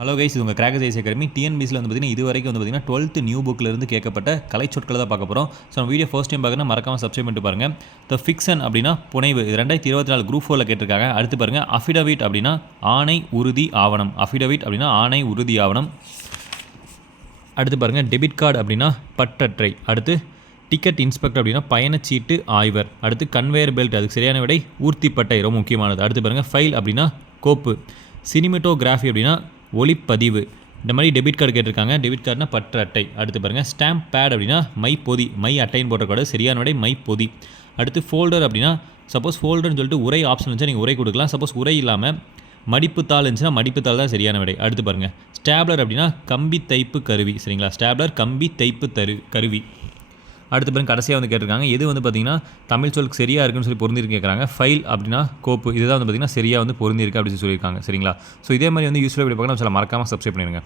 Hello guys, இது உங்கள் crackers ice academy. டிஎன்பிஎஸ்சியில் வந்து பார்த்தீங்கன்னா இது வரைக்கும் வந்து பார்த்தீங்கன்னா 12th நியூ புக்கிலிருந்து கேட்கப்பட்ட கலைச்சொற்களை தான் பார்க்க போகிறோம். ஸோ நம்ம வீடியோ ஃபர்ஸ்ட் டைம் பார்க்கணும், மறக்காமல் சப்ஸ்கிரைப் பண்ணிட்டு பாருங்கள். த ஃபிக்ஷன் அப்படின்னா புனைவு, இது 2024 குரூப் 4ல் கேட்டிருக்காங்க. அடுத்து பாருங்கள், அஃபிடவிட் அப்படின்னா ஆணை உறுதி ஆவணம். அஃபிடவிட் அப்படின்னா ஆணை உறுதி ஆவணம். அடுத்து பாருங்கள், டெபிட் கார்டு அப்படின்னா பற்றற்றை. அடுத்து டிக்கெட் இன்ஸ்பெக்டர் அப்படின்னா பயணச்சீட்டு ஆய்வர். அடுத்து கன்வேயர் பெல்ட், அதுக்கு சரியான விடை ஊர்த்திப்பட்டை, ரொம்ப முக்கியமானது. அடுத்து பாருங்கள், ஃபைல் அப்படின்னா கோப்பு. சினிமேட்டோகிராஃபி அப்படின்னா ஒளிப்பதிவு. இந்த மாதிரி டெபிட் கார்டு கேட்டிருக்காங்க. டெபிட் கார்டுனா பற்று அட்டை. அடுத்து பாருங்கள், ஸ்டாம்ப் பேட் அப்படின்னா மை பொதி. மை அட்டைன்னு போட்டக்கூடாது, சரியான விடை மை பொதி. அடுத்து ஃபோல்டர் அப்படின்னா சப்போஸ் ஃபோல்டர்னு சொல்லிட்டு உரை ஆப்ஷன் இருந்துச்சா நீங்கள் உரை கொடுக்கலாம். சப்போஸ் உரை இல்லாமல் மடிப்புத்தாள் இருந்துச்சுன்னா மடிப்புத்தாள் தான் சரியான விடை. அடுத்து பாருங்கள், ஸ்டாப்லர் அப்படின்னா கம்பி தைப்பு கருவி. சரிங்களா, ஸ்டாப்லர் கம்பி தைப்பு கருவி. அடுத்து பாருங்க, கடைசியாக வந்து கேட்டிருக்காங்க, எது வந்து பார்த்திங்கன்னா தமிழ் சொல்லுக்கு சரியாக இருக்குன்னு சொல்லி பொருந்திருக்கு கேட்குறாங்க. ஃபைல் அப்படின்னா கோப்பு. இதுதான் வந்து பார்த்திங்கன்னா சரியாக வந்து பொருந்திருக்கு அப்படின்னு சொல்லியிருக்காங்க. சரிங்களா, ஸோ இதே மாதிரி வந்து யூஸ்ஃபுல்லாக வீடியோ பார்க்கலாம். மறக்காமல் சப்ஸ்கிரைப் பண்ணிடுங்க.